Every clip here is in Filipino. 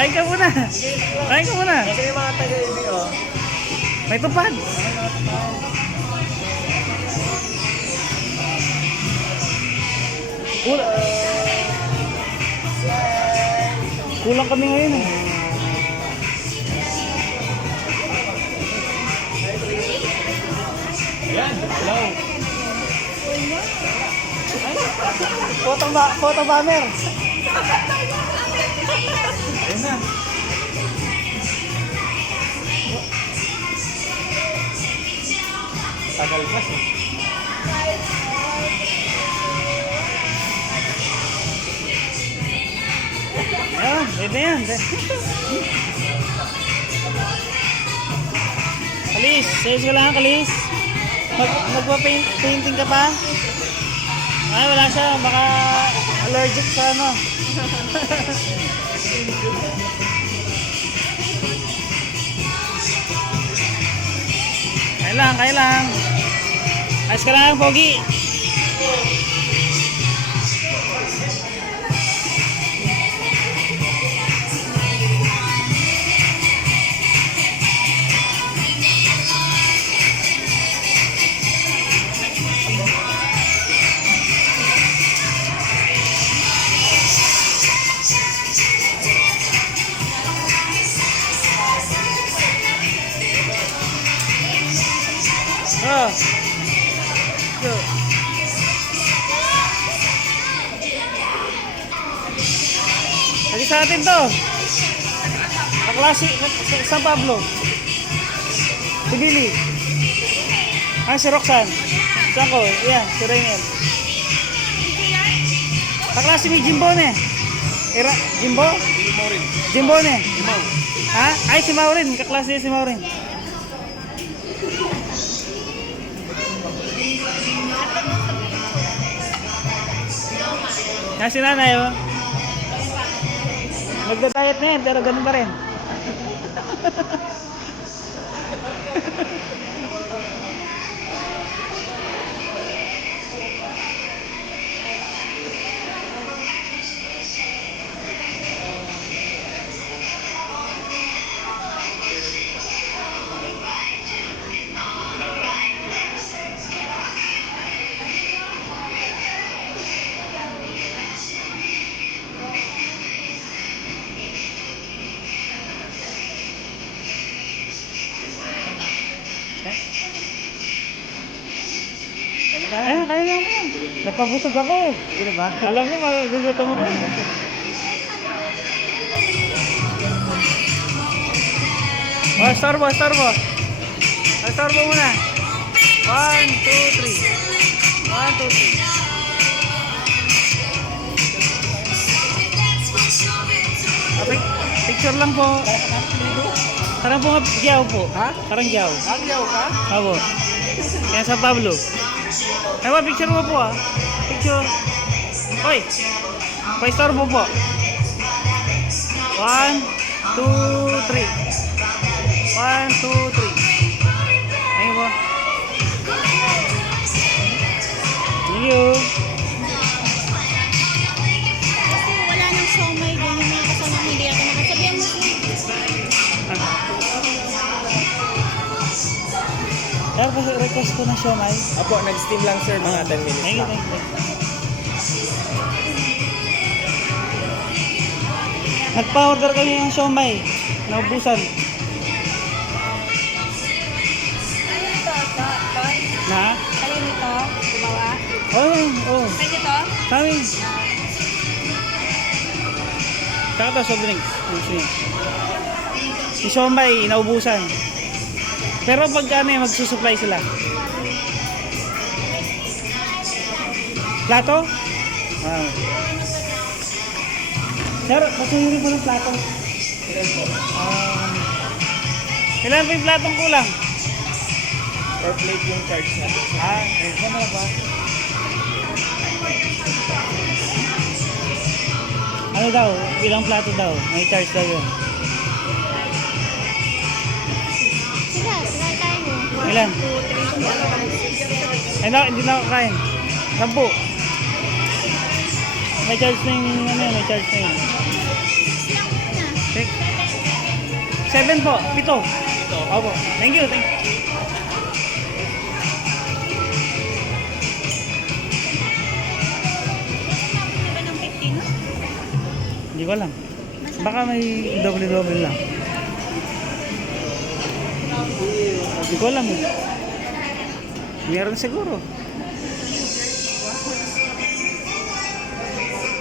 Kain ka muna. Kain ka muna. Kasi yung mga taga-ibig, oh. May tupad. Kulang. Kulang kami ngayon eh. Yan, hello. Photo banner. Ayun na. Tagal kasi. Ayan, pwede yan. Kalis, sayos ka lang, Kalis. Nagpa-painting ka pa? Ay, wala siya. Baka allergic sa ano. Kaya lang. Ayos ka lang, Pogi. Oh. Go. Lagi sa atin to. Kaklase San Pablo. Si Billy. Si Roxanne. Saan ko? Yan, si Raynel. Kaklase ni Jimbone. Jimbo? Jimbone. Ha? Ay, si Maureen. Kaklase si Maureen. Yan si nanay, oh. Nagda-diet na yan, pero ganun pa rin. Kaya lang mo. Nagpabusog ako eh. Hindi ba? Alam niyo, magugutom mo. Oh, storbo. Storbo muna. 1, 2, 3. 1, 2, 3. Picture lang po. Parang po nga giyaw po. Ha? Parang giyaw. Nagyaw ka? Ako. Yan sa Pablo. Ay, picture mo po ah. Picture. Hoy. Pa-store mo po. 1, 2, 3. 1, 2, 3. Ayun po. See you. Kasi wala nang siomay din yung mga kasama hindi ako nakasabihan mo. Sir, kasi request ko ng siomay. Apo, nag-steam lang sir, mga 10 minutes Thank you, lang. thank you. Nagpa-order kami ng siomay. Naubusan. Na? Kayo nito, gumawa. Oh. Pwede to? Kami. Saka to, soft drinks. Si siomay, naubusan. Pero pag ano magsusupply sila. Plato? Sir, pasuhin po ng plato. Ilan po yung platong kulang? Per plate yung charge natin. Ano ba? Ano daw? Ilang plato daw? May charge daw yun. Sila tayo. Ilan? Ay, hindi na ako kain. 10. May charge na yung may charge na yun. Silang muna. Okay. 7 po. 7. Opo. Thank you. Thank you. Ano ba ng 50, no? Hindi ko alam. Baka may double lang. Hindi ko alam eh. Meron siguro.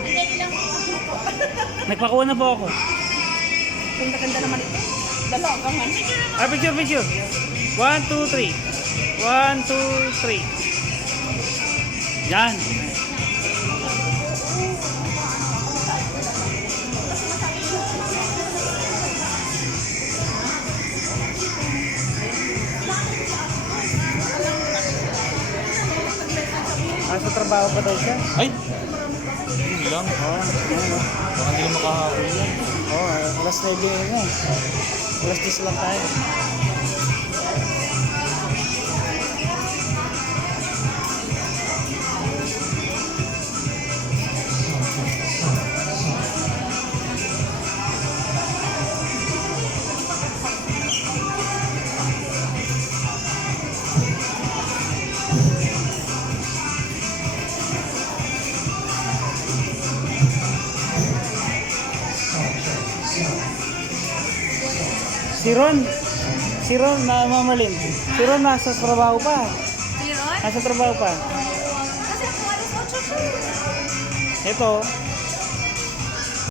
Hindi lang po. Nagpakuha na po ako. Ganda-ganda naman ito. Dalawa ka man. Picture. 1, 2, 3. 1, 2, 3. Yan. Sa trabaho pa daw siya? Ay! Yun lang. Oo. Baka hindi na makahabol yan. Oo, alas 9 na. Alas 10 lang tayo. Si Ron na mamalin. Si Ron nasa trabaho pa. Meron? Nasa trabaho pa. Kasi kung alas 8 siya. Ito,